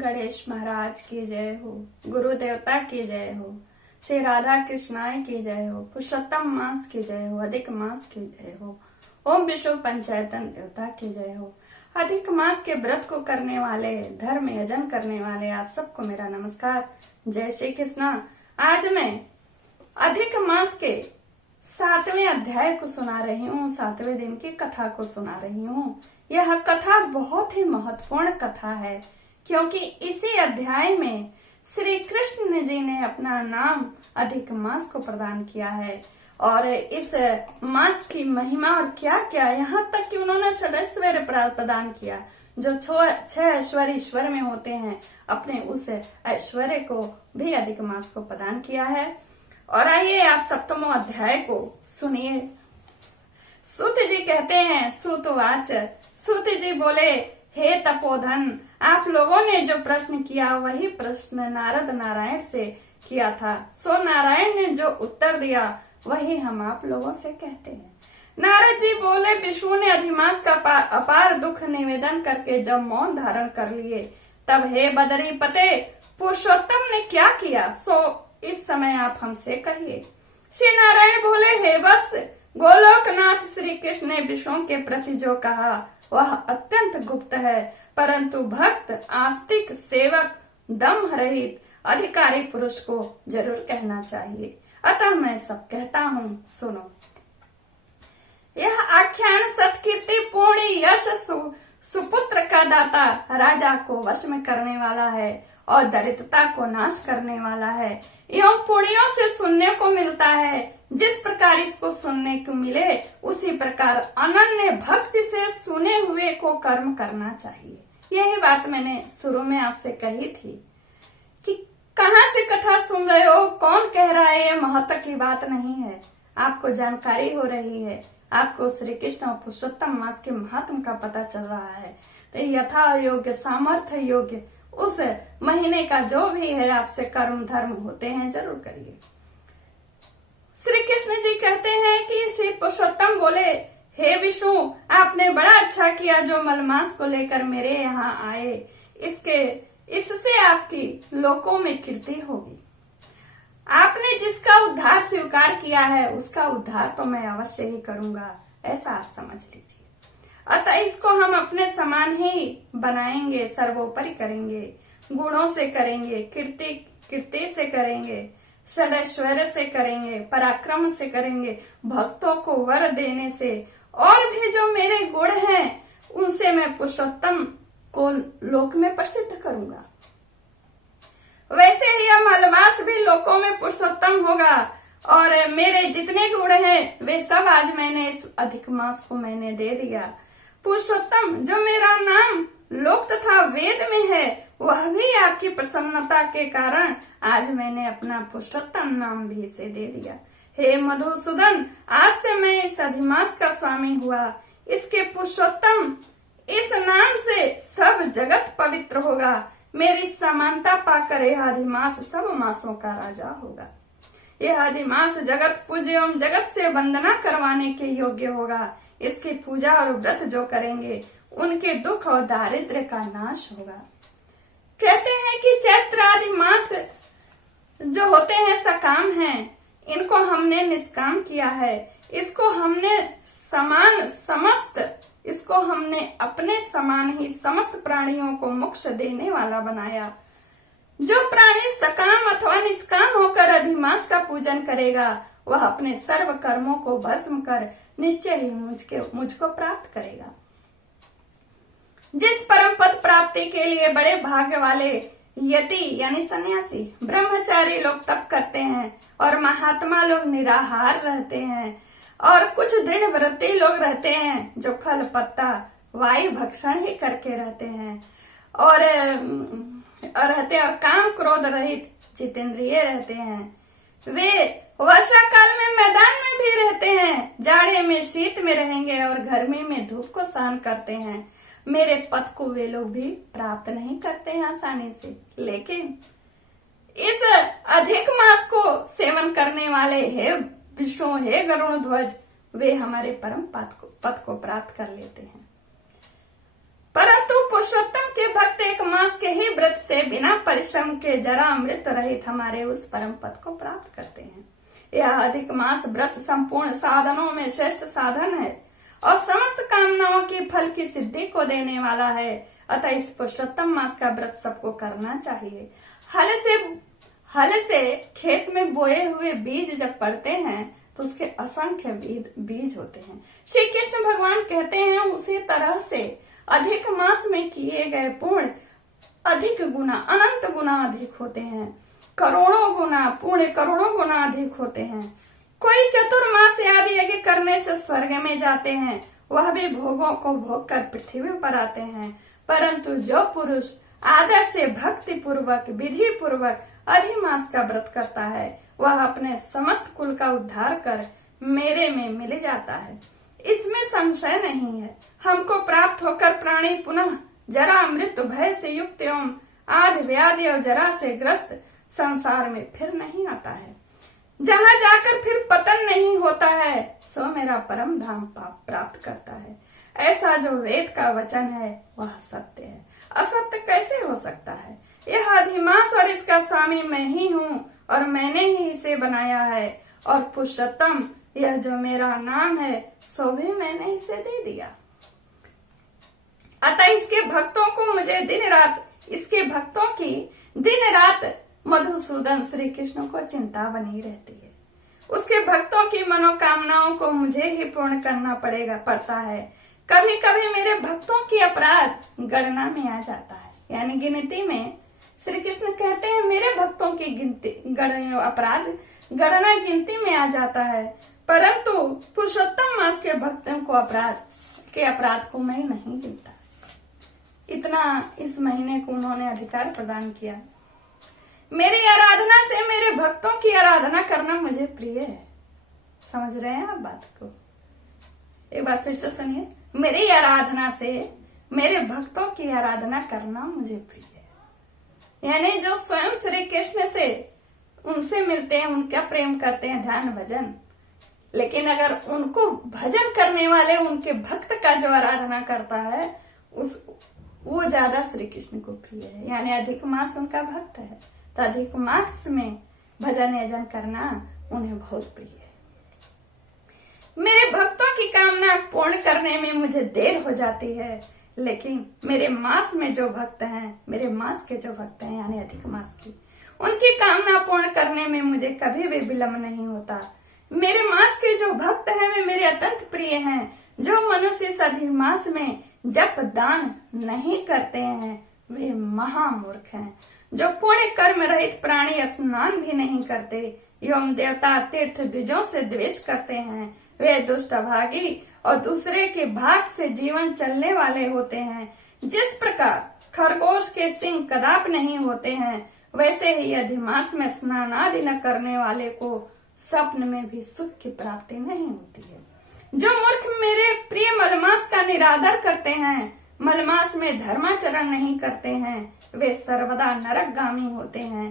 गणेश महाराज की जय हो, गुरु देवता की जय हो, श्री राधा कृष्णाय की जय हो, पुरुषोत्तम मास की जय हो, अधिक मास की जय हो, ओम विष्णु पंचायतन देवता की जय हो। अधिक मास के व्रत को करने वाले, धर्म यजन करने वाले आप सबको मेरा नमस्कार, जय श्री कृष्णा। आज मैं अधिक मास के 7वें अध्याय को सुना रही हूँ, 7वें दिन की कथा को सुना रही हूँ। यह कथा बहुत ही महत्वपूर्ण कथा है, क्योंकि इसी अध्याय में श्री कृष्ण जी ने अपना नाम अधिक मास को प्रदान किया है। और इस मास की महिमा और क्या क्या, यहाँ तक कि उन्होंने षडैश्वर्य प्रदान किया, जो 6 ऐश्वर्य ईश्वर में होते हैं, अपने उस ऐश्वर्य को भी अधिक मास को प्रदान किया है। और आइए आप 7वां अध्याय को सुनिए। सूत जी कहते हैं, सूतवाच, सूत जी बोले, हे तपोधन, आप लोगों ने जो प्रश्न किया वही प्रश्न नारद नारायण से किया था। सो नारायण ने जो उत्तर दिया वही हम आप लोगों से कहते हैं। नारद जी बोले, विष्णु ने अधिमास का अपार दुख निवेदन करके जब मौन धारण कर लिए, तब हे बदरी पते, पुरुषोत्तम ने क्या किया, सो इस समय आप हमसे कहिए। श्री नारायण बोले, हे वत्स, गोलोकनाथ श्री कृष्ण ने विष्णु के प्रति जो कहा वह अत्यंत गुप्त है, परंतु भक्त, आस्तिक, सेवक, दम रहित अधिकारी पुरुष को जरूर कहना चाहिए। अतः मैं सब कहता हूँ, सुनो। यह आख्यान सत्कीर्ति, पूर्ण यश, सुपुत्र का दाता, राजा को वश में करने वाला है और दरिद्रता को नाश करने वाला है, एवं पुण्यों से सुनने को मिलता है। जिस प्रकार इसको सुनने को मिले उसी प्रकार अनन्य भक्ति से सुने हुए को कर्म करना चाहिए। यही बात मैंने शुरू में आपसे कही थी कि कहाँ से कथा सुन रहे हो, कौन कह रहा है, ये महत्व की बात नहीं है। आपको जानकारी हो रही है, आपको श्री कृष्ण और पुरुषोत्तम मास के महात्म का पता चल रहा है। तो यथा योग्य, सामर्थ्य योग्य उस महीने का जो भी है आपसे कर्म धर्म होते हैं, जरूर करिए। श्री कृष्ण जी कहते हैं कि श्री पुरुषोत्तम बोले, हे विष्णु, आपने बड़ा अच्छा किया जो मलमास को लेकर मेरे यहाँ आए। इससे आपकी लोकों में कीर्ति होगी। आपने जिसका उद्धार स्वीकार किया है उसका उद्धार तो मैं अवश्य ही करूंगा, ऐसा आप समझ लीजिए। अतः इसको हम अपने समान ही बनाएंगे, सर्वोपरि करेंगे, गुणों से करेंगे, कीर्ति से करेंगे, षडैश्वर्य से करेंगे, पराक्रम से करेंगे, भक्तों को वर देने से, और भी जो मेरे गुण हैं उनसे मैं पुरुषोत्तम को लोक में प्रसिद्ध करूंगा। वैसे ही यह मलमास भी लोकों में पुरुषोत्तम होगा, और मेरे जितने गुण हैं वे सब आज मैंने इस अधिक मास को मैंने दे दिया। पुरुषोत्तम, जो मेरा नाम लोक तथा वेद में है, वह भी आपकी प्रसन्नता के कारण आज मैंने अपना पुरुषोत्तम नाम भी इसे दे दिया। हे मधुसूदन, आज से मैं इस अधिमास का स्वामी हुआ। इसके पुरुषोत्तम इस नाम से सब जगत पवित्र होगा। मेरी समानता पाकर यह अधिमास सब मासों का राजा होगा। यह अधिमास जगत पूज्य एवं जगत से वंदना करवाने के योग्य होगा। इसकी पूजा और व्रत जो करेंगे उनके दुख और दारिद्र्य का नाश होगा। कहते हैं कि चैत्र आदि मास जो होते हैं सकाम हैं, इनको हमने निष्काम किया है। इसको हमने अपने समान ही समस्त प्राणियों को मोक्ष देने वाला बनाया। जो प्राणी सकाम अथवा निष्काम होकर अधिमास का पूजन करेगा वह अपने सर्व कर्मों को भस्म कर निश्चय ही मुझको प्राप्त करेगा। जिस परम पद प्राप्ति के लिए बड़े भाग्य वाले यति यानी सन्यासी, ब्रह्मचारी लोग तप करते हैं, और महात्मा लोग निराहार रहते हैं, और कुछ दृढ़ व्रती लोग रहते हैं जो फल पत्ता वायु भक्षण ही करके रहते हैं, और काम क्रोध रहित जितेंद्रिय रहते हैं। वे वर्षा काल में मैदान में भी रहते हैं, जाड़े में शीत में रहेंगे और गर्मी में धूप को सहन करते हैं। मेरे पद को वे लोग भी प्राप्त नहीं करते हैं आसानी से, लेकिन इस अधिक मास को सेवन करने वाले हे विष्णु, हे गरुण ध्वज, वे हमारे परम पद को प्राप्त कर लेते हैं। परंतु पुरुषोत्तम के भक्त एक मास के ही व्रत से बिना परिश्रम के जरा अमृत रहित हमारे उस परम पद को प्राप्त करते हैं। यह अधिक मास व्रत संपूर्ण साधनों में श्रेष्ठ साधन है और समस्त कामनाओं की फल की सिद्धि को देने वाला है। अतः इस पुरुषोत्तम मास का व्रत सबको करना चाहिए। हल से खेत में बोए हुए बीज जब पड़ते हैं तो उसके असंख्य बीज होते हैं। श्री कृष्ण भगवान कहते हैं उसी तरह से अधिक मास में किए गए पुण्य अधिक गुना अनंत गुना अधिक होते हैं। करोड़ों गुना पुण्य करोड़ों गुना अधिक होते हैं। कोई चतुर्मास आदि यज्ञ करने से स्वर्ग में जाते हैं, वह भी भोगों को भोग कर पृथ्वी पर आते हैं। परंतु जो पुरुष आदर से भक्ति पूर्वक विधि पूर्वक अधिमास का व्रत करता है वह अपने समस्त कुल का उद्धार कर मेरे में मिल जाता है। इसमें संशय नहीं है। हमको प्राप्त होकर प्राणी पुनः जरा मृत्यु भय से युक्त एवं आदि व्याधि और जरा से ग्रस्त संसार में फिर नहीं आता है। जहाँ जाकर फिर पतन नहीं होता है सो मेरा परम धाम प्राप्त करता है। ऐसा जो वेद का वचन है वह सत्य है, असत्य कैसे हो सकता है। यह अधिमास और इसका स्वामी मैं ही हूँ और मैंने ही इसे बनाया है। और पुरुषोत्तम यह जो मेरा नाम है सो भी मैंने इसे दे दिया। अतः इसके भक्तों की दिन रात मधुसूदन श्री कृष्ण को चिंता बनी रहती है। उसके भक्तों की मनोकामनाओं को मुझे ही पूर्ण करना पड़ता है। कभी कभी मेरे भक्तों की अपराध गणना में आ जाता है, यानी गिनती में। श्री कृष्ण कहते हैं मेरे भक्तों की अपराध गणना गिनती में आ जाता है, परंतु पुरुषोत्तम मास के भक्तों को अपराध को मैं नहीं गिनता। इतना इस महीने को उन्होंने अधिकार प्रदान किया। मेरी आराधना से मेरे भक्तों की आराधना करना मुझे प्रिय है। समझ रहे हैं आप बात को? एक बार फिर से सुनिए। मेरी आराधना से मेरे भक्तों की आराधना करना मुझे प्रिय है। यानी जो स्वयं श्री कृष्ण से उनसे मिलते हैं, उनका प्रेम करते हैं, ध्यान भजन, लेकिन अगर उनको भजन करने वाले उनके भक्त का जो आराधना करता है वो ज्यादा श्री कृष्ण को प्रिय है। यानी अधिक मास उनका भक्त है तो अधिक मास में भजन यजन करना उन्हें बहुत प्रिय है। मेरे भक्तों की कामना पूर्ण करने में मुझे देर हो जाती है, लेकिन मेरे मास में जो भक्त हैं, मेरे मास के जो भक्त हैं यानी अधिक मास की, उनकी कामना पूर्ण करने में मुझे कभी भी विलंब नहीं होता। मेरे मास के जो भक्त हैं वे मेरे अत्यंत प्रिय हैं। जो मनुष्य इस अधिक मास में जप दान नहीं करते हैं वे महामूर्ख हैं। जो पुण्य कर्म रहित प्राणी स्नान भी नहीं करते एवं देवता तीर्थ द्विजों से द्वेष करते हैं वे दुष्ट अभागी और दूसरे के भाग से जीवन चलने वाले होते हैं। जिस प्रकार खरगोश के सिंह कदाप नहीं होते हैं वैसे ही अधिमास में स्नान आदि न करने वाले को स्वप्न में भी सुख की प्राप्ति नहीं होती है। जो मूर्ख मेरे प्रिय मलमास का निरादर करते हैं, मलमास में धर्माचरण नहीं करते हैं, वे सर्वदा नरकगामी होते हैं।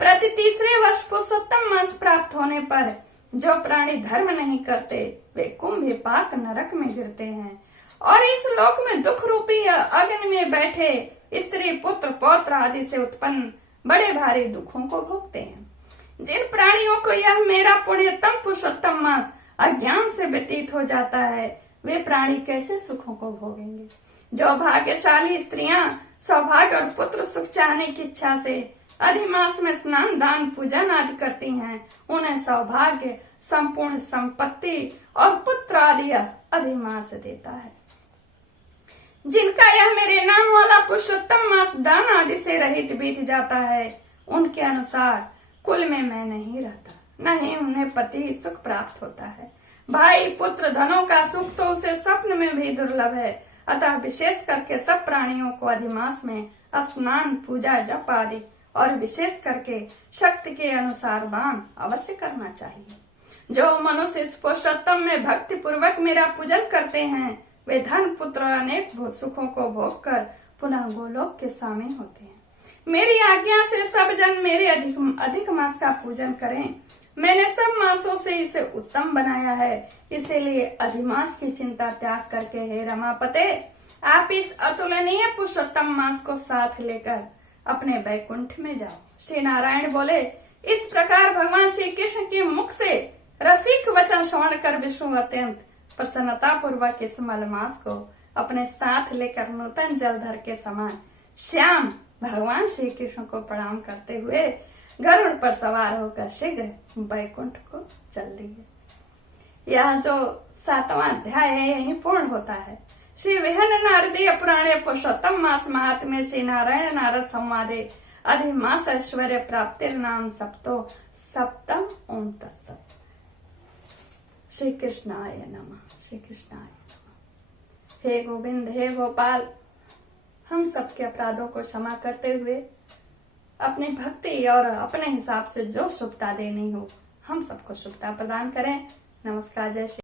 प्रति तीसरे वर्ष पुरुषोत्तम मास प्राप्त होने पर जो प्राणी धर्म नहीं करते वे कुंभ पाक नरक में गिरते हैं और इस लोक में दुख रूपी अग्नि में बैठे स्त्री पुत्र पौत्र आदि से उत्पन्न बड़े भारी दुखों को भोगते हैं। जिन प्राणियों को यह मेरा पुण्यतम पुरुषोत्तम मास अज्ञान से व्यतीत हो जाता है वे प्राणी कैसे सुखों को भोगेंगे। जो भाग्यशाली स्त्रियां सौभाग्य और पुत्र सुख चाहने की इच्छा से अधिमास में स्नान दान पूजन आदि करती हैं उन्हें सौभाग्य संपूर्ण संपत्ति और पुत्र आदि अधिमास देता है। जिनका यह मेरे नाम वाला पुरुषोत्तम मास दान आदि से रहित बीत जाता है उनके अनुसार कुल में मैं नहीं रहता, न ही उन्हें पति सुख प्राप्त होता है। भाई पुत्र धनों का सुख तो उसे स्वप्न में भी दुर्लभ है। अतः विशेष करके सब प्राणियों को अधिमास में स्नान पूजा जप आदि और विशेष करके शक्ति के अनुसार दान अवश्य करना चाहिए। जो मनुष्य इस पुरुषोत्तम में भक्ति पूर्वक मेरा पूजन करते हैं वे धन पुत्र अनेक सुखों को भोग कर पुनः गोलोक के स्वामी होते हैं। मेरी आज्ञा से सब जन मेरे अधिक मास का पूजन करें। मैंने सब मासों से इसे उत्तम बनाया है, इसीलिए अधिमास की चिंता त्याग करके हे रमापते आप इस अतुलनीय पुरुषोत्तम मास को साथ लेकर अपने बैकुंठ में जाओ। श्री नारायण बोले, इस प्रकार भगवान श्री कृष्ण के मुख से रसिक वचन श्रवण कर विष्णु अत्यंत प्रसन्नता पूर्वक इस मलमास को अपने साथ लेकर नूतन जलधर के समान श्याम भगवान श्री कृष्ण को प्रणाम करते हुए गरुड़ पर सवार होकर शीघ्र बैकुंठ को चल दिए। यह जो 7वां अध्याय है यही पूर्ण होता है। श्री विहन नारदीय पुराणे पुरुषोत्तम मास महात्म्य श्री नारायण नारद संवादे अधिमास ऐश्वर्य प्राप्तिर नाम सप्तो सप्तम। ओम तत्सत। श्री कृष्णाय नमः। श्री कृष्णाय नमः। हे गोविंद, हे गोपाल, हम सबके अपराधों को क्षमा करते हुए अपनी भक्ति और अपने हिसाब से जो शुभता देनी हो हम सबको शुभता प्रदान करें। नमस्कार। जय श्री